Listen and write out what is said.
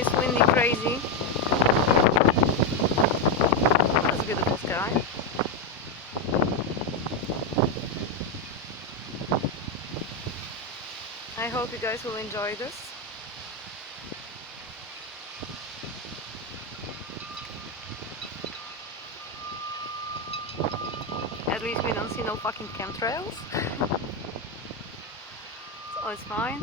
it's windy crazy. That's a beautiful sky. I hope you guys will enjoy this. At least we don't see no fucking chemtrails. So it's fine.